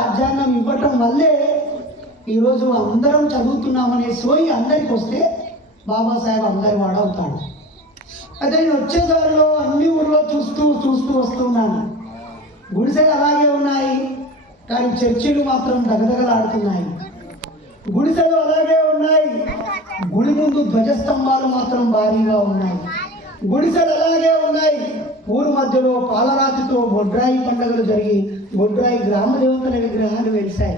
రాజ్యాంగం ఇవ్వటం వల్లే ఈరోజు అందరం చదువుతున్నామనే సోయి అందరికి వస్తే బాబాసాహెబ్ అందరి వాడవుతాడు అయితే నేను వచ్చే దారిలో అన్ని ఊర్లో చూస్తూ చూస్తూ వస్తున్నాను గుడిసెలు అలాగే ఉన్నాయి కానీ చర్చిలు మాత్రం దగదగలాడుతున్నాయి. గుడిసెలు అలాగే ఉన్నాయి గుడి ముందు ధ్వజస్తంభాలు మాత్రం భారీగా ఉన్నాయి. గుడిసెలు అలాగే ఉన్నాయి ఊరు మధ్యలో పాలరాతితో బొడ్రాయి పండుగలు జరిగి బొడ్రాయి గ్రామ దేవతల విగ్రహాలు వెలిశాయి.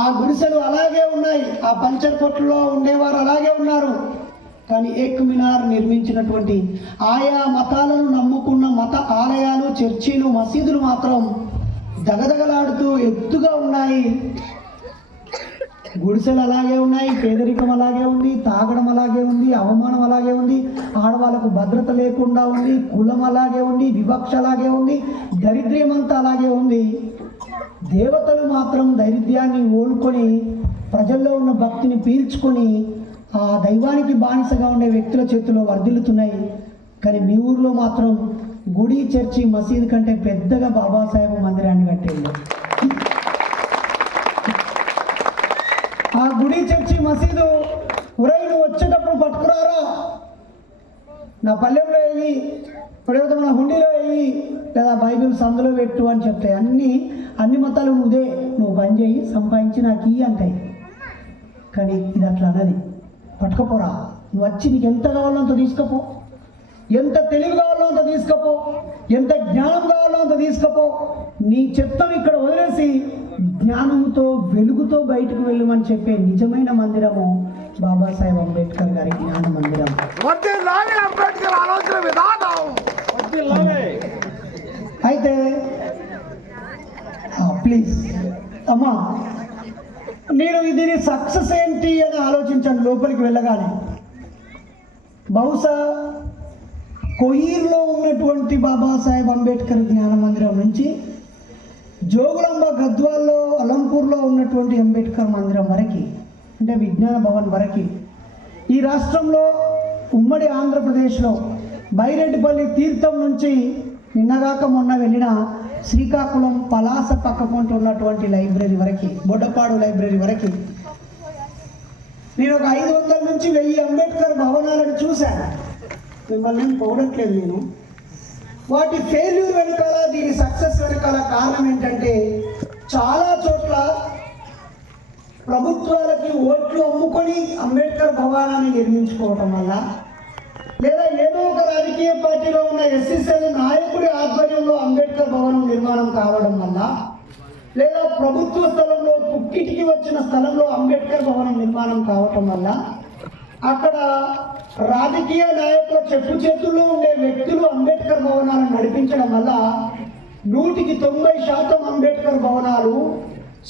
ఆ గుడిసెలు అలాగే ఉన్నాయి. ఆ పంచర్ కొట్టులో ఉండేవారు అలాగే ఉన్నారు. కానీ ఏక్ మినార్ నిర్మించినటువంటి ఆయా మతాలను నమ్ముకున్న మత ఆలయాలు చర్చీలు మసీదులు మాత్రం దగదగలాడుతూ ఎత్తుగా ఉన్నాయి. గుడిసెలు అలాగే ఉన్నాయి పేదరికం అలాగే ఉంది తాగడం అలాగే ఉంది అవమానం అలాగే ఉంది ఆడవాళ్ళకు భద్రత లేకుండా ఉంది కులం అలాగే ఉంది వివక్ష అలాగే ఉంది దరిద్ర్యం అంతా అలాగే ఉంది. దేవతలు మాత్రం దైర్యాన్ని ఓడుకొని ప్రజల్లో ఉన్న భక్తిని పీల్చుకొని ఆ దైవానికి బానిసగా ఉండే వ్యక్తుల చేతిలో వర్ధిల్లుతున్నాయి. కానీ మీ ఊర్లో మాత్రం గుడి చర్చి మసీదు కంటే పెద్దగా బాబాసాహెబ్ మందిరాన్ని కట్టేళ్ళు ఆ గుడి చర్చి మసీదు ఉరై నువ్వు వచ్చేటప్పుడు పట్టుకురారా నా పల్లెంలో వేయి లేకపోతే నా హుండీలో వేయి లేదా బైబిల్ సందులో పెట్టు అని చెప్తాయి అన్నీ అన్ని మతాలు నువ్వుదే నువ్వు పని చేయి సంపాదించి నాకు ఇయ్యి అంటాయి. కానీ ఇది అట్లా అన్నది పట్టుకపోరా. నువ్వు వచ్చి నీకు ఎంత కావాలో అంత తీసుకపో. ఎంత తెలివి కావాలో అంత తీసుకపో. ఎంత జ్ఞానం కావాలో అంత తీసుకపో. నీ చెత్తను ఇక్కడ వదిలేసి జ్ఞానంతో వెలుగుతో బయటకు వెళ్ళమని చెప్పే నిజమైన మందిరము బాబాసాహెబ్ అంబేద్కర్ గారి జ్ఞాన మందిరం. వర్ధిల్లాలి అంబేద్కర్ ఆలోచన విధానం. అయితే ప్లీజ్ అమ్మా నేను దీని సక్సెస్ ఏంటి అని ఆలోచించాను లోపలికి వెళ్ళగానే. బహుశా కొయ్యూరులో ఉన్నటువంటి బాబాసాహెబ్ అంబేద్కర్ జ్ఞాన మందిరం నుంచి జోగులాంబ గద్వాల్లో అలంపూర్లో ఉన్నటువంటి అంబేద్కర్ మందిరం వరకు అంటే విజ్ఞాన భవన్ వరకు ఈ రాష్ట్రంలో ఉమ్మడి ఆంధ్రప్రదేశ్లో బైరెడ్డిపల్లి తీర్థం నుంచి నిన్నగాక మొన్న వెళ్ళిన శ్రీకాకుళం పలాస పక్కకుంటూ ఉన్నటువంటి లైబ్రరీ వరకు బొడ్డపాడు లైబ్రరీ వరకు. నేను ఒక ఐదు వందల నుంచి వెయ్యి అంబేద్కర్ భవనాలను చూశాను. మిమ్మల్ని ఏం నేను. వాటి ఫెయిల్యూర్ వెనకాల దీని సక్సెస్ వెనకాల కారణం ఏంటంటే చాలా చోట్ల ప్రభుత్వాలకి ఓట్లు అమ్ముకొని అంబేద్కర్ భవనాన్ని నిర్మించుకోవటం వల్ల లేదా ఏదో ఒక రాజకీయ పార్టీలో ఉన్న ఎస్ఎస్ఎల్ నాయకుడి ఆధ్వర్యంలో అంబేద్కర్ భవనం నిర్మాణం కావడం వల్ల లేదా ప్రభుత్వ స్థలంలో పుక్కిటికి వచ్చిన స్థలంలో అంబేద్కర్ భవనం నిర్మాణం కావటం వల్ల అక్కడ రాజకీయ నాయకుల చెప్పు చేతుల్లో ఉండే వ్యక్తులు అంబేద్కర్ భవనాలను నడిపించడం వల్ల నూటికి తొంభై శాతం అంబేద్కర్ భవనాలు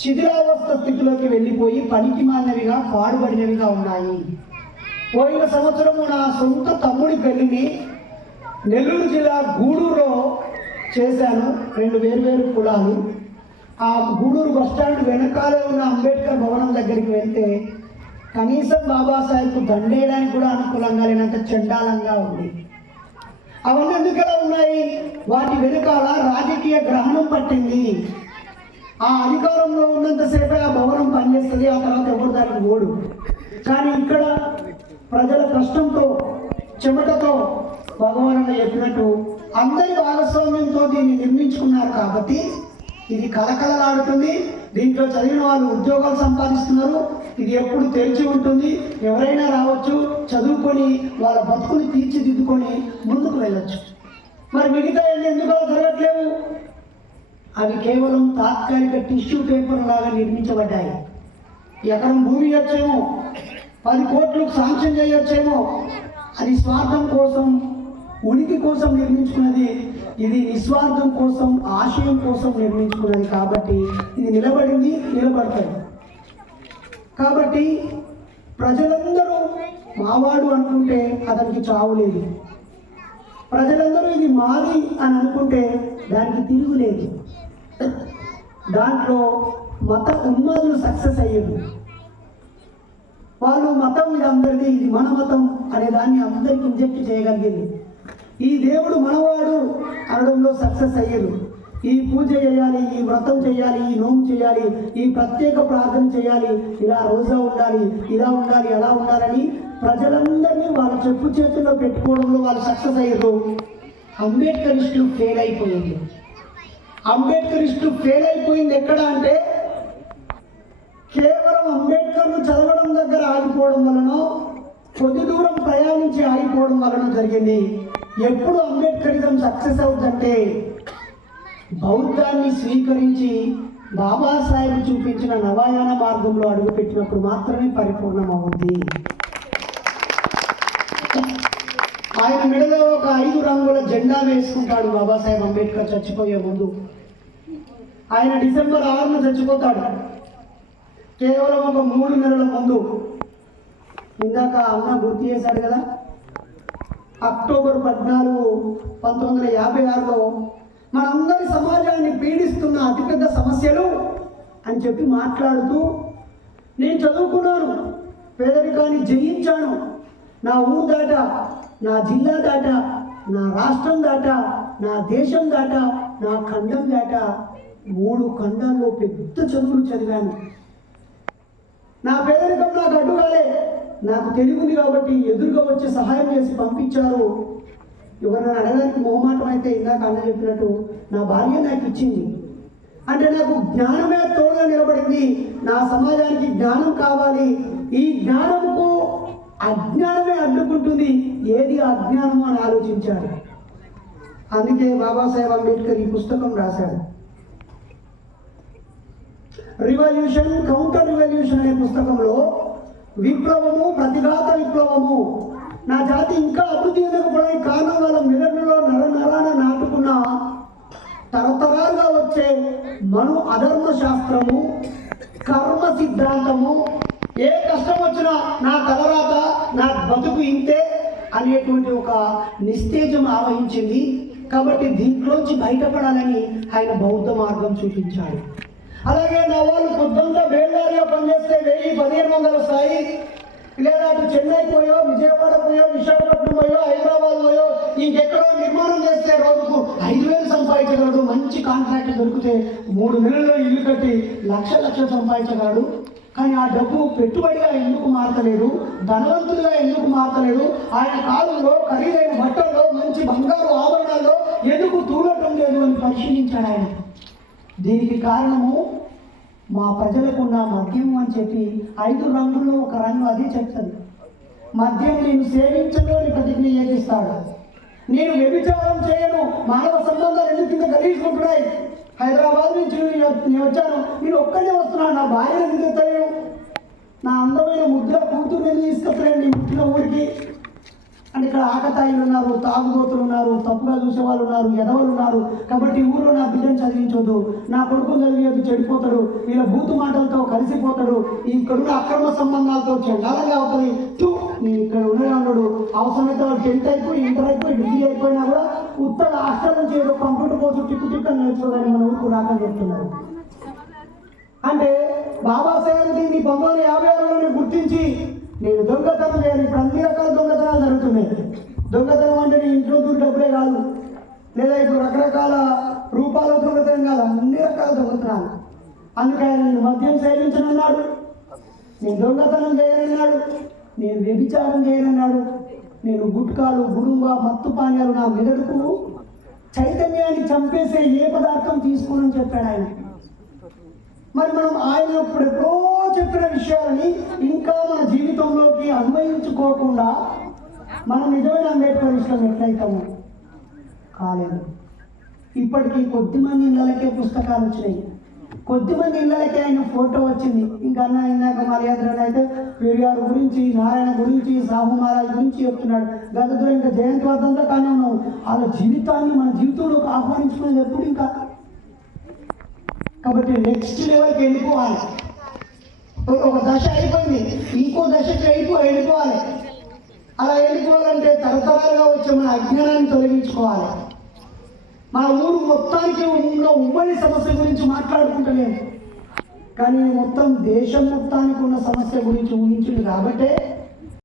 శిథిలావస్థ స్థితిలోకి వెళ్ళిపోయి పనికి మాలినవిగా పాడుబడినవిగా ఉన్నాయి. పోయిన సంవత్సరము నా సొంత తమ్ముడి పెళ్ళిని నెల్లూరు జిల్లా గూడూరులో చేశాను. రెండు వేరువేరు కులాలు. ఆ గూడూరు బస్టాండ్ వెనకాలే ఉన్న అంబేద్కర్ భవనం దగ్గరికి వెళ్తే కనీసం బాబాసాహెబ్కు దండేయడానికి కూడా అనుకూలంగా లేనంత చండాలంగా ఉంది. అవన్నీ ఎందుకు ఎలా ఉన్నాయి? వాటి వెనుకాల రాజకీయ గ్రహణం పట్టింది. ఆ అధికారంలో ఉన్నంతసేపే ఆ భవనం పనిచేస్తుంది ఆ తర్వాత ఎవరు దానికి ఓడు? కానీ ఇక్కడ ప్రజల కష్టంతో చెమటతో భగవాన్ చెప్పినట్టు అందరి భాగస్వామ్యంతో దీన్ని నిర్మించుకున్నారు కాబట్టి ఇది కలకలలాడుతుంది దీంట్లో చదివిన వాళ్ళు ఉద్యోగాలు సంపాదిస్తున్నారు. ఇది ఎప్పుడు తెరిచి ఉంటుంది. ఎవరైనా రావచ్చు చదువుకొని వాళ్ళ బతుకుని తీర్చిదిద్దుకొని ముందుకు వెళ్ళొచ్చు. మరి మిగతా ఎందుకు అలా జరగట్లేవు? అవి కేవలం తాత్కాలిక టిష్యూ పేపర్ లాగా నిర్మించబడ్డాయి. ఎకరం భూమి వచ్చేమో పది కోట్లకు శాంక్షన్ చేయొచ్చేమో. అది స్వార్థం కోసం ఉనికి కోసం నిర్మించుకున్నది. ఇది నిస్వార్థం కోసం ఆశయం కోసం నిర్మించుకున్నది కాబట్టి ఇది నిలబడింది నిలబడుతుంది. కాబట్టి ప్రజలందరూ మావాడు అనుకుంటే అతనికి చావు లేదు. ప్రజలందరూ ఇది మాది అని అనుకుంటే దానికి తిరుగులేదు దాంట్లో మత ఉన్మాదులు సక్సెస్ అయ్యారు. వాళ్ళు మతం ఇది అందరిది ఇది మన మతం అనే దాన్ని అందరికి ఇంజెక్ట్ చేయగలిగింది. ఈ దేవుడు మనవాడు అనడంలో సక్సెస్ అయ్యారు ఈ పూజ చేయాలి ఈ వ్రతం చేయాలి ఈ నోము చేయాలి ఈ ప్రత్యేక ప్రార్థన చేయాలి ఇలా రోజా ఉండాలి ఇలా ఉండాలి ఎలా ఉండాలని ప్రజలందరినీ వాళ్ళ చెప్పు చేతుల్లో పెట్టుకోవడంలో వాళ్ళు సక్సెస్ అయ్యారు. అంబేద్కరిస్టులు ఫెయిల్ అయిపోయింది. అంబేద్కరిస్టులు ఫెయిల్ అయిపోయింది ఎక్కడ అంటే ఆగిపోవడం వలన కొద్ది దూరం ప్రయాణించి ఆగిపోవడం వలన జరిగింది. ఎప్పుడు అంబేద్కరిజం సక్సెస్ అవుతుందంటే బౌద్ధాన్ని స్వీకరించి బాబాసాహెబ్ చూపించిన నవాయాన మార్గంలో అడుగుపెట్టినప్పుడు మాత్రమే పరిపూర్ణమవుద్ది. ఆయన మెడలో ఒక ఐదు రంగుల జెండా వేసుకుంటాడు బాబాసాహెబ్ అంబేద్కర్ చచ్చిపోయే ముందు. ఆయన డిసెంబర్ ఆరున చచ్చిపోతాడు. కేవలం ఒక మూడు నెలల ముందు. ఇందాక అన్న గుర్తు చేశాడు కదా? అక్టోబర్ పద్నాలుగు పంతొమ్మిది వందల యాభై ఆరులో మనందరి సమాజాన్ని పీడిస్తున్న అతిపెద్ద సమస్యలు అని చెప్పి మాట్లాడుతూ నేను చదువుకున్నాను పేదరికాన్ని జయించాను. నా ఊరు దాట నా జిల్లా దాట నా రాష్ట్రం దాట నా దేశం దాట నా ఖండం దాట మూడు ఖండాల్లో పెద్ద చదువులు చదివాను. నా పేదరికం నాకు అడ్డు కాలే నాకు తెలివింది కాబట్టి ఎదురుగా వచ్చి సహాయం చేసి పంపించారు. ఎవరైనా అడగడానికి మొహమాటం అయితే ఇందాక అన్న చెప్పినట్టు నా భార్య నాకు ఇచ్చింది. అంటే నాకు జ్ఞానమే తోడుగా నిలబడింది. నా సమాజానికి జ్ఞానం కావాలి. ఈ జ్ఞానముకు అజ్ఞానమే అడ్డుకుంటుంది. ఏది అజ్ఞానం అని ఆలోచించాడు అందుకే బాబాసాహెబ్ అంబేద్కర్ ఈ పుస్తకం రాశాడు రివల్యూషన్ కౌంటర్ రివల్యూషన్ అనే పుస్తకంలో విప్లవము ప్రతిఘాత విప్లవము. నా జాతి ఇంకా అభివృద్ధి ఎదగకపోవడానికి కారణం వాళ్ళ మెదడులో నర నరాన నాటుకున్న తరతరాలుగా వచ్చే మను అధర్మ శాస్త్రము కర్మ సిద్ధాంతము. ఏ కష్టం వచ్చినా నా తలరాత నా బతుకు ఇంతే అనేటువంటి ఒక నిస్తేజం ఆవహించింది. కాబట్టి దీంట్లోంచి బయటపడాలని ఆయన బౌద్ధ మార్గం చూపించాడు. అలాగే నా వాళ్ళు పొద్దుంతా బేల్దారిగా పనిచేస్తే వెయ్యి పదిహేను వందలు వస్తాయి లేదా అటు చెన్నై పోయో విజయవాడ పోయో విశాఖపట్నం పోయో హైదరాబాద్ పోయో ఇంకెక్కడో నిర్మాణం చేస్తే రోజుకు ఐదు వేలు సంపాదించగలడు. మంచి కాంట్రాక్ట్ దొరికితే మూడు నెలల్లో ఇల్లు కట్టి లక్ష లక్షలు సంపాదించగలడు. కానీ ఆ డబ్బు పెట్టుబడిగా ఎందుకు మారతలేదు? ధనవంతులుగా ఎందుకు మారతలేదు? ఆయన కాలంలో ఖరీదైన బట్టల్లో మంచి బంగారు ఆభరణాల్లో ఎందుకు తూలటం లేదు అని పరిశీలించాడు ఆయన. దీనికి కారణము మా ప్రజలకు ఉన్న మద్యం అని చెప్పి ఐదు రంగుల్లో ఒక రంగు అది చెప్తుంది. మద్యం నేను సేవించను అని ప్రతిజ్ఞ చేపిస్తాడు. నేను వ్యభిచారం చేయను. మానవ సంబంధాలు ఎందుకు ఇంత కలిగించుకుంటున్నాయి హైదరాబాద్ నుంచి నేను వచ్చాను. నేను ఒక్కడే వస్తున్నాను. నా భార్య ఎందుకు ఎత్తలేను? నా అందమైన ముద్ర కూతురు ఎందుకు తీసుకొస్తలేను? నీ పుట్టిన ఊరికి? అంటే ఇక్కడ ఆకతాయిలు ఉన్నారు తాగుబోతులు ఉన్నారు తప్పుగా చూసే వాళ్ళు ఉన్నారు ఎదవలు ఉన్నారు. కాబట్టి ఊరు నా బిడ్డను చదివించొద్దు. నా కొడుకు చదివేది చెడిపోతాడు. వీళ్ళ బూతు మాటలతో కలిసిపోతాడు. ఇక్కడున్న అక్రమ సంబంధాలతో చెండాలంగా అవుతుంది. తూ నేను ఇక్కడ ఉన్నాడు అవసరమైతే వాళ్ళు టెన్త్ అయిపోయి ఇంటర్ అయిపోయి డిగ్రీ అయిపోయినా కూడా ఉత్తర హాస్టల్ నుంచి ఏదో కంప్యూటర్ కోసం టిక్కు టిక్కు నేర్చుకోవాలని మన ఊరుకు రాకని చెప్తున్నారు. అంటే బాబాసాహెబ్ దీన్ని పంతొమ్మిది యాభై ఆరులోనే గుర్తించి నేను దొంగతనం చేయను. ఇప్పుడు అన్ని రకాల దొంగతనాలు జరుగుతున్నాయి. దొంగతనం అంటే నీ ఇంట్లో డబ్బులే కాదు. లేదా ఇప్పుడు రకరకాల రూపాల దొంగతనం కాదు. అన్ని రకాల దొంగతనాలు. అందుకని నేను మద్యం సేవించనన్నాడు. నేను దొంగతనం చేయనన్నాడు. నేను వ్యభిచారం చేయనన్నాడు. నేను గుట్కాలు గుడుంబ మత్తు పానీయాలు నా మెదడుకు చైతన్యాన్ని చంపేసే ఏ పదార్థం తీసుకోనని చెప్పాడు ఆయన. మరి మనం ఆయన ఇప్పుడు ఎప్పుడో చెప్పిన విషయాలని ఇంకా మన జీవితంలోకి అన్వయించుకోకుండా మనం నిజమైన అంబేద్కర్ ఇష్టం ఎట్లయితాము కాలేదు. ఇప్పటికీ కొద్దిమంది ఇళ్ళకే పుస్తకాలు వచ్చినాయి. కొద్దిమంది ఇళ్ళకే ఆయన ఫోటో వచ్చింది. ఇంకా అన్న ఇందాక మర్యాదలు అయితే పెరియారు గురించి నారాయణ గురించి సాహు మహారాజ్ గురించి చెప్తున్నాడు. గత ఇంకా జయంతి వద్దంతా కానీ ఉన్నాం. వాళ్ళ జీవితాన్ని మన జీవితంలోకి ఆహ్వానించుకునేది ఎప్పుడు ఇంకా? కాబట్టి నెక్స్ట్ లెవెల్కి వెళ్ళిపోవాలి. ఒక దశ అయిపోయింది. ఇంకో దశకి వెళ్ళిపో వెళ్ళిపోవాలి. అలా వెళ్ళిపోవాలంటే తరతరాలుగా వచ్చే మన అజ్ఞానాన్ని తొలగించుకోవాలి. మన ఊరు మొత్తానికి ఉన్న ఉమ్మడి సమస్య గురించి మాట్లాడుకుంటలేము కానీ మొత్తం దేశం మొత్తానికి ఉన్న సమస్య గురించి ఊహించింది కాబట్టే